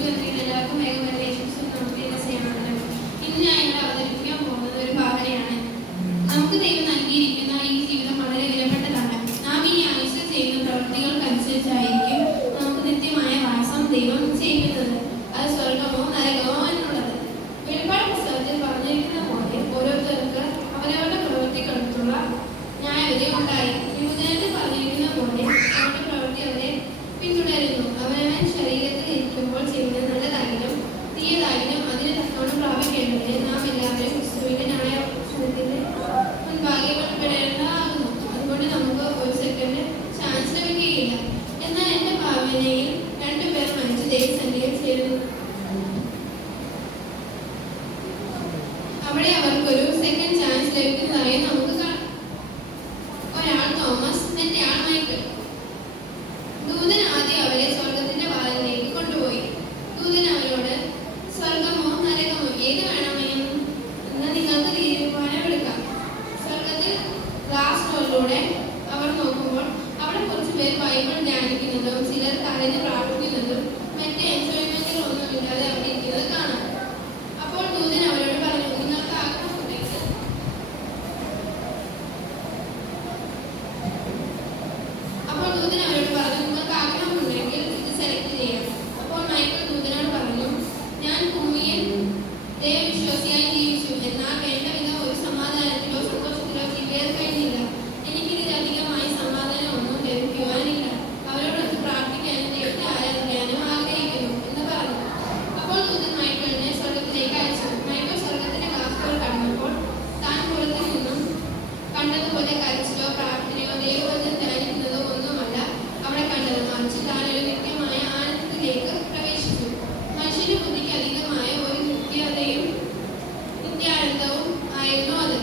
എല്ലാവർക്കും ഇന്ന് ഞാൻ ഇവിടെ അവതരിപ്പിക്കാൻ പോകുന്നത് ഒരു ഭാവനയാണ്. നമുക്ക് ദൈവം നൽകിയിരിക്കുന്ന ഈ ജീവിതം വളരെ വിലപ്പെട്ടതാണ്. നാം ഇനി ആവശ്യം ചെയ്യുന്ന പ്രവൃത്തികൾക്കനുസരിച്ചായിരിക്കും നമുക്ക് നിത്യമായ വാസം ദൈവം ചെയ്യുന്നത്. അത് സ്വർഗമോ നരകമോ എന്നുള്ളത്. വെളിപ്പാട് പുസ്തകത്തിൽ പറഞ്ഞിരിക്കുന്ന പോലെ ഓരോരുത്തർക്ക് അവരവരുടെ പ്രവൃത്തികൾക്കുള്ള ന്യായവിധി ഉണ്ടായി. വിഭജനത്തിൽ പറഞ്ഞിരിക്കുന്ന പോലെ അവരുടെ പ്രവൃത്തി അവരെ പിന്തുടരുന്നു. അവനവൻ ശരീരത്തിൽ ഇരിക്കുമ്പോൾ ചെയ്യുന്നത് നല്ലതായാലും തീയതായാലും അതിന് തക്കവണ്ണം പ്രാപിക്കേണ്ടതിന് നാം എല്ലാവരും ക്രിസ്തുവിന്റെ ന്യായത്തിന് മുൻപാകെ കൊണ്ടുവരേണ്ടതാകുന്നു. അതുകൊണ്ട് നമുക്ക് ഒരു സെക്കൻഡ് ചാൻസ് ലഭിക്കുകയില്ല. എന്നാൽ എന്റെ ഭാവനയിൽ രണ്ടുപേർ മരിച്ചു ദൈവസന്നിധിയിൽ ചേരുന്നു. അവിടെ അവർക്കൊരു സെക്കൻഡ് ചാൻസ് ലഭിക്കുന്നതായി നമുക്ക് കാണാം. ഒരാൾ തോമസ്, മറ്റേയാൾ മൈക്കിൾ. ദൂതൻ ആദ്യം അവരെ സ്വർഗത്തിന്റെ വാതിലിലേക്ക് കൊണ്ടുപോയി. ദൂതൻ അവരോട്, സ്വർഗമോ നരകമോ ഏത് വേണമെന്ന് നിങ്ങൾക്ക് തീരുമാനമെടുക്കാം. സ്വർഗത്തിൽ ഗ്ലാസ് ഡോറിലൂടെ അവർ നോക്കുമ്പോൾ അവിടെ കുറച്ചു പേർ ബൈബിൾ ധ്യാനിക്കുന്നതും ചിലർ കരഞ്ഞ് പ്രാർത്ഥിക്കുന്നതും മറ്റ് എൻജോയ്മെന്റുകളൊന്നുമില്ലാതെ അവിടെ ഇരിക്കുന്നത് കാണാം. അപ്പോൾ ദൂതൻ അവരോട് പറഞ്ഞു, നിങ്ങൾക്ക് ആഗ്രഹമുണ്ടെങ്കിൽ ഇത് സെലക്ട് ചെയ്യാം. അപ്പോൾ മൈക്കിൾ ദൂതനോട് പറഞ്ഞു, ഞാൻ ഭൂമിയിൽ ദൈവവിശ്വാസിയായി ജീവിച്ചു. എന്നാൽ വേണ്ട വിധം ഒരു സമാധാനത്തിലോ സന്തോഷത്തിലോ ജീവിക്കാൻ കഴിഞ്ഞില്ല. എനിക്കിതിലധികമായി സമാധാനം ഒന്നും ലഭിക്കുവാനില്ല. അവരോടൊത്ത് പ്രാർത്ഥിക്കാനും ദൈവത്തെ ആരാധിക്കാനും ആഗ്രഹിക്കുന്നു എന്ന് പറഞ്ഞു. അപ്പോൾ ദൂതൻ മൈക്കിളിനെ സ്വർഗത്തിലേക്ക് അയച്ചു. മൈക്കിൾ സ്വർഗത്തിന്റെ ഗ്ലാസുകൾ കടന്നപ്പോൾ താൻ പുറത്തു നിന്നും കണ്ടതുപോലെ കരച്ചിലോ പ്രാർത്ഥനയോ ദൈവവചനം ധ്യാനിക്കുന്നതോ ഒന്നുമല്ല അവിടെ കണ്ടത്. മറിച്ച് താൻ ഒരു നിത്യമായ ആനന്ദത്തിലേക്ക് പ്രവേശിച്ചു. മനുഷ്യന്റെ ബുദ്ധിക്ക് അധികമായ ഒരു നിത്യാനന്ദവും ആയിരുന്നു അത്.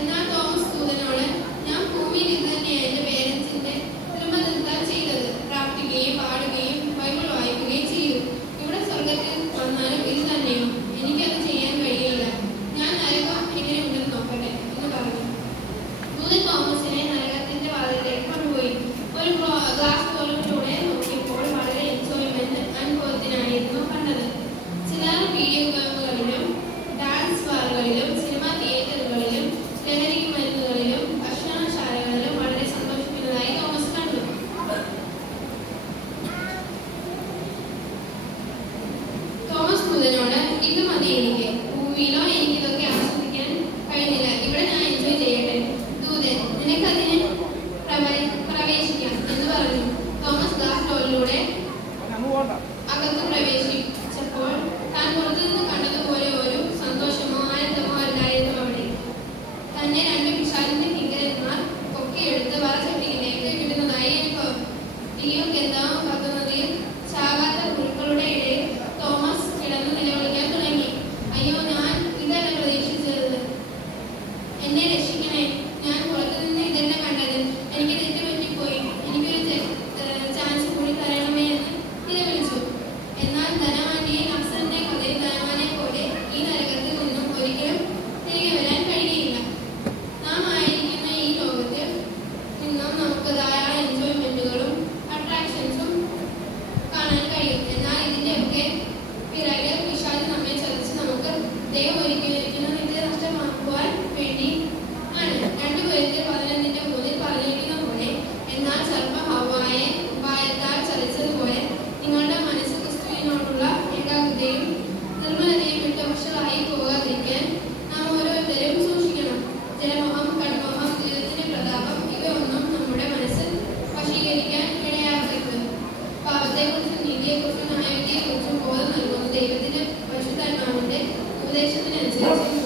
എന്നാൽ തോമസ് ദൂതനോട്, ഞാൻ ഭൂമിയിൽ ഇത് തന്നെയാണ് എന്റെ പേരൻസിന്റെ നിർബന്ധത്താൽ ചെയ്തത്. പ്രാർത്ഥിക്കുകയും പാടുകയും ബൈബിൾ വായിക്കുകയും ചെയ്തു. ഇവിടെ സ്വർഗത്തിൽ വന്നാലും ഇത് തന്നെയോ? എനിക്കത് ചെയ്യാൻ കഴിയില്ല. ഞാൻ നരകം എങ്ങനെ ഉണ്ടെന്ന് നോക്കട്ടെ എന്ന് പറഞ്ഞു. ദൂതൻ തോമസിനെ നരകത്തിന്റെ വാതിലിലേക്ക് കൊണ്ടുപോയി. ഒരു ഗ്ലാസ് ഡോറിലൂടെ നോക്കിയപ്പോൾ വളരെ എൻജോയ്മെന്റ് അനുഭവത്തിനായിരുന്നു കണ്ടത്. ചിലർ വീഡിയോ ഗെയിമുകളിലും ഡാൻസ് ബാറുകളിലും സിനിമാ തിയേറ്ററുകളിലും ലഹരി മരുന്നുകളിലും ഭക്ഷണശാലകളിലും വളരെ സന്തോഷിക്കുന്നതായി തോമസ് കണ്ടു. തോമസ് ദൂതനോട്, ഇത് മതി എനിക്ക്. ഭൂമിയിലോ എനിക്കിതൊക്കെ ആസ്വദിക്കാൻ കഴിഞ്ഞില്ല. ഇവിടെ ഞാൻ എൻജോയ് ചെയ്യട്ടെ. ദൂതൻ, നിനക്കതിന് പ്രവേശിക്കാം എന്ന് പറഞ്ഞു. തോമസ് ഗ്ലാസ് ഡോറിലൂടെ അകത്ത് പ്രവേശിച്ചപ്പോൾ താൻ പുറത്തുനിന്ന് കണ്ടതുപോലെ ഒരു സന്തോഷമോ ആനന്ദമോ അല്ലായിരുന്നു അവിടെ. തന്നെ രണ്ട് പിശാചിന്റെ കിങ്കരന്മാർ പൊക്കിയെടുത്ത് വറചട്ടിയിലേക്ക് ഇടുന്നതായി അനുഭവം. തീയും ഗന്ധവും കത്തുന്നതിൽ ചാകാത്ത പുഴുക്കളുടെ ഇടയിൽ തോമസ് കിടന്ന് നിലവിളിക്കാൻ തുടങ്ങി. അയ്യോ, ഞാൻ ഇതല്ല പ്രതീക്ഷിച്ചത്. എന്നെ രക്ഷിക്കണേ. ഞാൻ പുറത്തുനിന്ന് ഇതെന്നെ കണ്ടത്. എനിക്ക് തെറ്റുപറ്റിപ്പോയി. എനിക്കൊരു ചാൻസ് കൂടി തരണമേ എന്ന് നിലവിളിച്ചു. എന്നാൽ ധനവാന്റെയും അഫ്സറിന്റെ കഥയിൽ ധനവാനെ പോലെ ഈ നരകത്തിൽ നിന്നും ഒരിക്കലും തിരികെ വരാൻ കഴിയുകയില്ല. നാം ആയിരിക്കുന്ന ഈ ലോകത്തിൽ നിന്നും നമുക്ക് ധാരാളം എൻജോയ്മെന്റുകളും അട്രാക്ഷൻസും കാണാൻ കഴിയും. എന്നാൽ ഇതിന്റെയൊക്കെ പിറകിൽ പിശാച് നമ്മെ ചതിച്ച് നമുക്ക് ദൈവം ഒരുക്കിയിരിക്കുന്ന നിത്യ നഷ്ടമാക്കുവാൻ വേണ്ടി ആണ്. 2-11 പറഞ്ഞിരിക്കുന്ന പോലെ, എന്നാൽ സർപ്പം ഹവ്വായെ ഉപായത്താൽ ചതിച്ചതുപോലെ നിങ്ങളുടെ മനസ്സ് ക്രിസ്തുവിനോടുള്ള ഏകാഗ്രതയും നിർമ്മലതയും വിട്ടുവശകളായി പോകാതിരിക്കാൻ നാം ഓരോരുത്തരും സൂക്ഷിക്കണം. ജനമോഹം, കടമോഹം, ജീവിതത്തിന്റെ പ്രതാപം ഇവയൊന്നും നമ്മുടെ മനസ്സ് വശീകരിക്കാൻ ഇടയാക്കരുത്. പാപത്തെക്കുറിച്ചും നീതിയെക്കുറിച്ചും ന്യായവിധിയെക്കുറിച്ചും ബോധം നൽകുന്ന ദൈവത്തിന്റെ പരിശുദ്ധാത്മാവിന്റെ ഉപദേശത്തിനനുസരിച്ച്